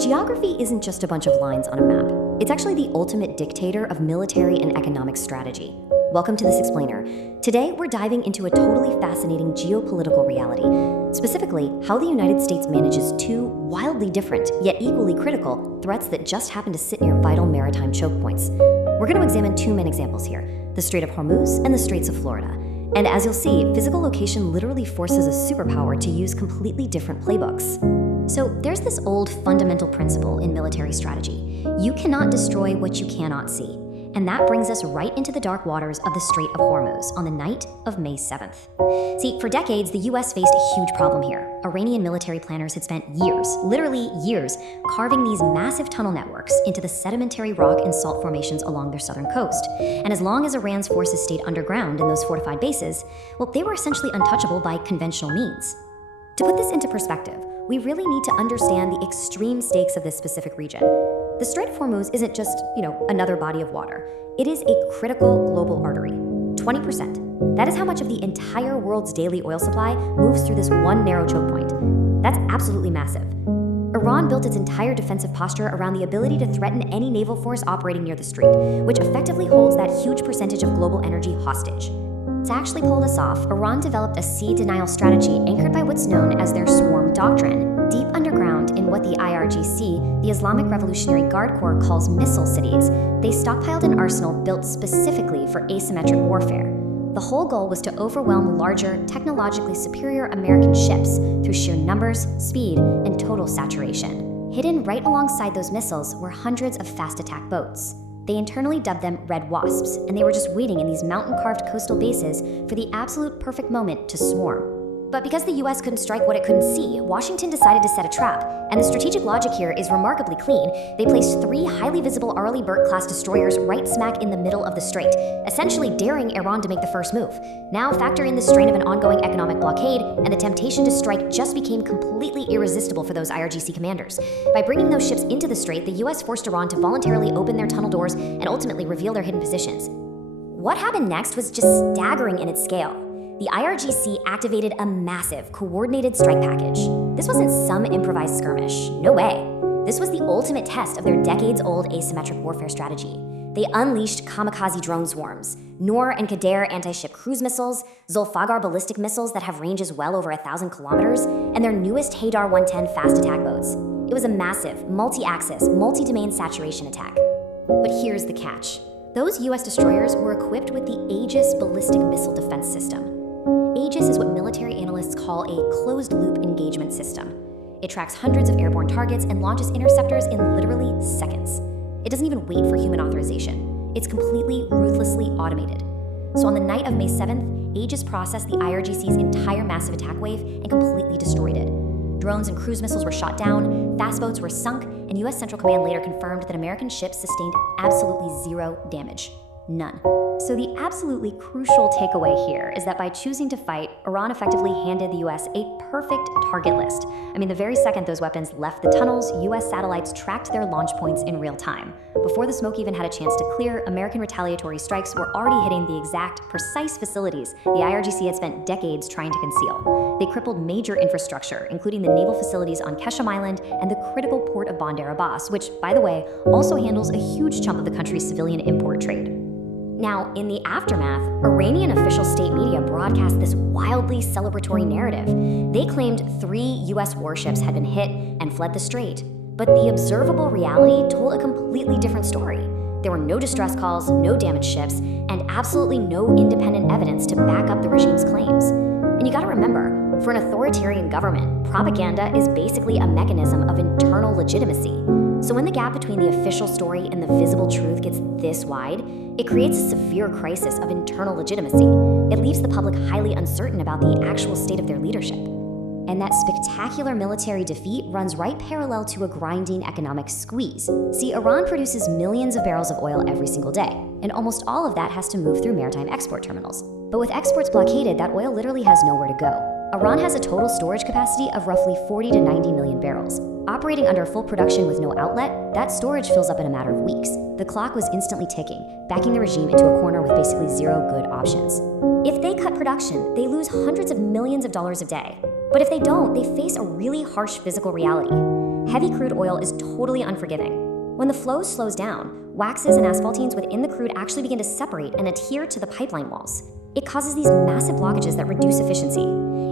Geography isn't just a bunch of lines on a map. It's actually the ultimate dictator of military and economic strategy. Welcome to This Explainer. Today, we're diving into a totally fascinating geopolitical reality, specifically how the United States manages two wildly different, yet equally critical, threats that just happen to sit near vital maritime choke points. We're going to examine two main examples here, the Strait of Hormuz and the Straits of Florida. And as you'll see, physical location literally forces a superpower to use completely different playbooks. So there's this old fundamental principle in military strategy. You cannot destroy what you cannot see. And that brings us right into the dark waters of the Strait of Hormuz on the night of May 7th. See, for decades, the US faced a huge problem here. Iranian military planners had spent years, literally years, carving these massive tunnel networks into the sedimentary rock and salt formations along their southern coast. And as long as Iran's forces stayed underground in those fortified bases, well, they were essentially untouchable by conventional means. To put this into perspective, we really need to understand the extreme stakes of this specific region. The Strait of Hormuz isn't just, another body of water. It is a critical global artery. 20%. That is how much of the entire world's daily oil supply moves through this one narrow choke point. That's absolutely massive. Iran built its entire defensive posture around the ability to threaten any naval force operating near the strait, which effectively holds that huge percentage of global energy hostage. To actually pull this off, Iran developed a sea denial strategy anchored by what's known as their swarm doctrine. Deep underground in what the IRGC, the Islamic Revolutionary Guard Corps, calls missile cities, they stockpiled an arsenal built specifically for asymmetric warfare. The whole goal was to overwhelm larger, technologically superior American ships through sheer numbers, speed, and total saturation. Hidden right alongside those missiles were hundreds of fast attack boats. They internally dubbed them Red Wasps, and they were just waiting in these mountain-carved coastal bases for the absolute perfect moment to swarm. But because the US couldn't strike what it couldn't see, Washington decided to set a trap, and the strategic logic here is remarkably clean. They placed 3 highly visible Arleigh Burke-class destroyers right smack in the middle of the strait, essentially daring Iran to make the first move. Now factor in the strain of an ongoing economic blockade, and the temptation to strike just became completely irresistible for those IRGC commanders. By bringing those ships into the strait, the US forced Iran to voluntarily open their tunnel doors and ultimately reveal their hidden positions. What happened next was just staggering in its scale. The IRGC activated a massive, coordinated strike package. This wasn't some improvised skirmish. No way. This was the ultimate test of their decades-old asymmetric warfare strategy. They unleashed kamikaze drone swarms, Noor and Qadr anti-ship cruise missiles, Zulfagar ballistic missiles that have ranges well over 1,000 kilometers, and their newest Haydar 110 fast attack boats. It was a massive, multi-axis, multi-domain saturation attack. But here's the catch. Those US destroyers were equipped with the Aegis ballistic missile defense system. Aegis is what military analysts call a closed-loop engagement system. It tracks hundreds of airborne targets and launches interceptors in literally seconds. It doesn't even wait for human authorization. It's completely, ruthlessly automated. So on the night of May 7th, Aegis processed the IRGC's entire massive attack wave and completely destroyed it. Drones and cruise missiles were shot down, fast boats were sunk, and US Central Command later confirmed that American ships sustained absolutely zero damage. None. So the absolutely crucial takeaway here is that by choosing to fight, Iran effectively handed the US a perfect target list. The very second those weapons left the tunnels, US satellites tracked their launch points in real time. Before the smoke even had a chance to clear, American retaliatory strikes were already hitting the exact, precise facilities the IRGC had spent decades trying to conceal. They crippled major infrastructure, including the naval facilities on Kesham Island and the critical port of Bandar Abbas, which, by the way, also handles a huge chunk of the country's civilian import trade. Now, in the aftermath, Iranian official state media broadcast this wildly celebratory narrative. They claimed 3 US warships had been hit and fled the strait. But the observable reality told a completely different story. There were no distress calls, no damaged ships, and absolutely no independent evidence to back up the regime's claims. And you gotta remember, for an authoritarian government, propaganda is basically a mechanism of internal legitimacy. So when the gap between the official story and the visible truth gets this wide, it creates a severe crisis of internal legitimacy. It leaves the public highly uncertain about the actual state of their leadership. And that spectacular military defeat runs right parallel to a grinding economic squeeze. See, Iran produces millions of barrels of oil every single day, and almost all of that has to move through maritime export terminals. But with exports blockaded, that oil literally has nowhere to go. Iran has a total storage capacity of roughly 40 to 90 million barrels. Operating under full production with no outlet, that storage fills up in a matter of weeks. The clock was instantly ticking, backing the regime into a corner with basically zero good options. If they cut production, they lose hundreds of millions of dollars a day. But if they don't, they face a really harsh physical reality. Heavy crude oil is totally unforgiving. When the flow slows down, waxes and asphaltenes within the crude actually begin to separate and adhere to the pipeline walls. It causes these massive blockages that reduce efficiency.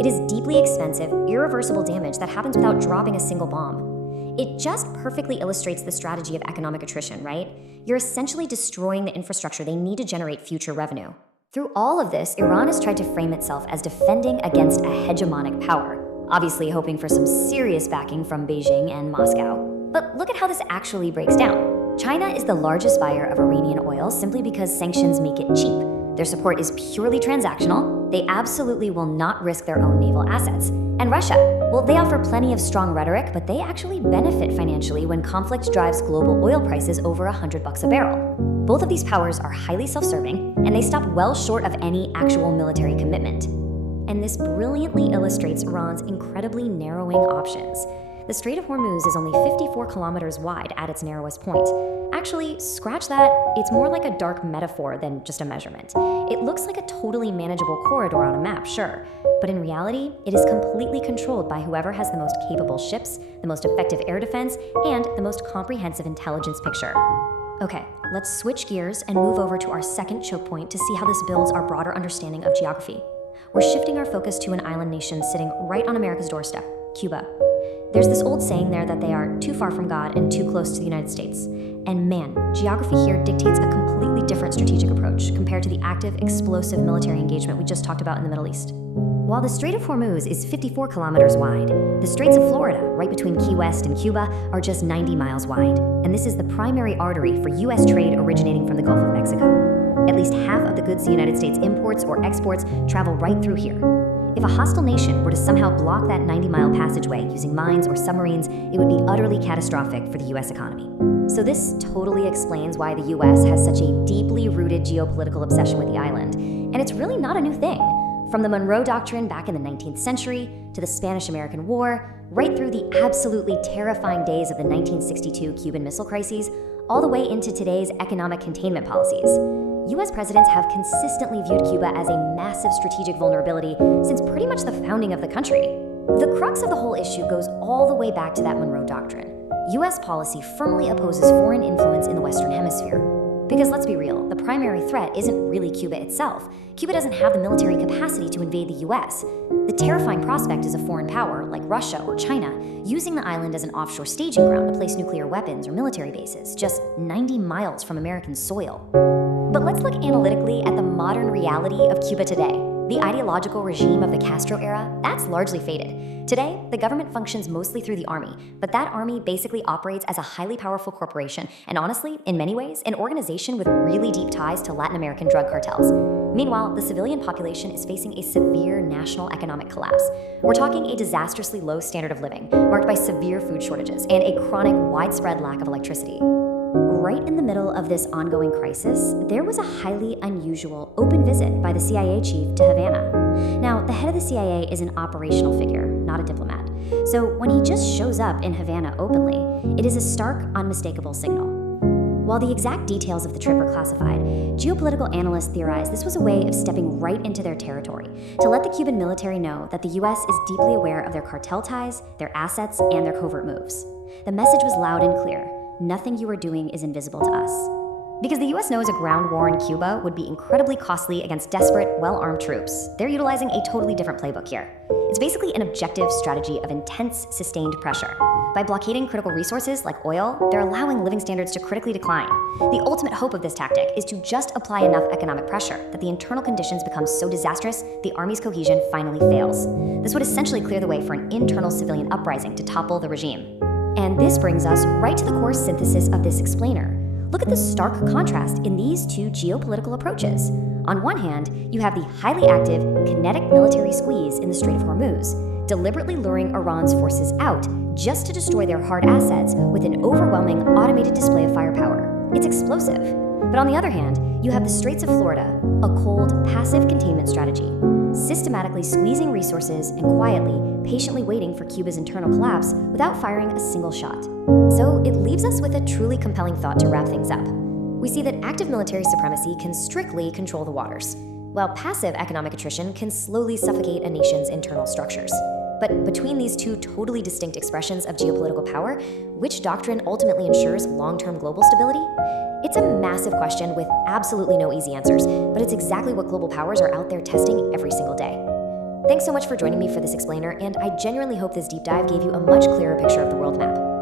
It is deeply expensive, irreversible damage that happens without dropping a single bomb. It just perfectly illustrates the strategy of economic attrition, right? You're essentially destroying the infrastructure they need to generate future revenue. Through all of this, Iran has tried to frame itself as defending against a hegemonic power, obviously hoping for some serious backing from Beijing and Moscow. But look at how this actually breaks down. China is the largest buyer of Iranian oil simply because sanctions make it cheap. Their support is purely transactional. They absolutely will not risk their own naval assets. And Russia, well, they offer plenty of strong rhetoric, but they actually benefit financially when conflict drives global oil prices over $100 a barrel. Both of these powers are highly self-serving, and they stop well short of any actual military commitment. And this brilliantly illustrates Iran's incredibly narrowing options. The Strait of Hormuz is only 54 kilometers wide at its narrowest point. Actually, scratch that, it's more like a dark metaphor than just a measurement. It looks like a totally manageable corridor on a map, sure, but in reality, it is completely controlled by whoever has the most capable ships, the most effective air defense, and the most comprehensive intelligence picture. Okay, let's switch gears and move over to our second choke point to see how this builds our broader understanding of geography. We're shifting our focus to an island nation sitting right on America's doorstep, Cuba. There's this old saying there that they are too far from God and too close to the United States. And man, geography here dictates a completely different strategic approach compared to the active, explosive military engagement we just talked about in the Middle East. While the Strait of Hormuz is 54 kilometers wide, the Straits of Florida, right between Key West and Cuba, are just 90 miles wide. And this is the primary artery for U.S. trade originating from the Gulf of Mexico. At least half of the goods the United States imports or exports travel right through here. If a hostile nation were to somehow block that 90-mile passageway using mines or submarines, it would be utterly catastrophic for the U.S. economy. So this totally explains why the U.S. has such a deeply rooted geopolitical obsession with the island. And it's really not a new thing. From the Monroe Doctrine back in the 19th century, to the Spanish-American War, right through the absolutely terrifying days of the 1962 Cuban Missile Crises, all the way into today's economic containment policies. U.S. presidents have consistently viewed Cuba as a massive strategic vulnerability since pretty much the founding of the country. The crux of the whole issue goes all the way back to that Monroe Doctrine. U.S. policy firmly opposes foreign influence in the Western Hemisphere. Because let's be real, the primary threat isn't really Cuba itself. Cuba doesn't have the military capacity to invade the U.S. The terrifying prospect is a foreign power, like Russia or China, using the island as an offshore staging ground to place nuclear weapons or military bases, just 90 miles from American soil. But let's look analytically at the modern reality of Cuba today. The ideological regime of the Castro era, that's largely faded. Today, the government functions mostly through the army, but that army basically operates as a highly powerful corporation, and honestly, in many ways, an organization with really deep ties to Latin American drug cartels. Meanwhile, the civilian population is facing a severe national economic collapse. We're talking a disastrously low standard of living, marked by severe food shortages and a chronic, widespread lack of electricity. Right in the middle of this ongoing crisis, there was a highly unusual open visit by the CIA chief to Havana. Now, the head of the CIA is an operational figure, not a diplomat. So when he just shows up in Havana openly, it is a stark, unmistakable signal. While the exact details of the trip are classified, geopolitical analysts theorize this was a way of stepping right into their territory, to let the Cuban military know that the US is deeply aware of their cartel ties, their assets, and their covert moves. The message was loud and clear. Nothing you are doing is invisible to us. Because the US knows a ground war in Cuba would be incredibly costly against desperate, well-armed troops. They're utilizing a totally different playbook here. It's basically an objective strategy of intense, sustained pressure. By blockading critical resources like oil, they're allowing living standards to critically decline. The ultimate hope of this tactic is to just apply enough economic pressure that the internal conditions become so disastrous, the army's cohesion finally fails. This would essentially clear the way for an internal civilian uprising to topple the regime. And this brings us right to the core synthesis of this explainer. Look at the stark contrast in these two geopolitical approaches. On one hand, you have the highly active, kinetic military squeeze in the Strait of Hormuz, deliberately luring Iran's forces out just to destroy their hard assets with an overwhelming automated display of firepower. It's explosive. But on the other hand, you have the Straits of Florida, a cold, passive containment strategy, systematically squeezing resources and quietly, patiently waiting for Cuba's internal collapse without firing a single shot. So it leaves us with a truly compelling thought to wrap things up. We see that active military supremacy can strictly control the waters, while passive economic attrition can slowly suffocate a nation's internal structures. But between these two totally distinct expressions of geopolitical power, which doctrine ultimately ensures long-term global stability? It's a massive question with absolutely no easy answers, but it's exactly what global powers are out there testing every single day. Thanks so much for joining me for this explainer, and I genuinely hope this deep dive gave you a much clearer picture of the world map.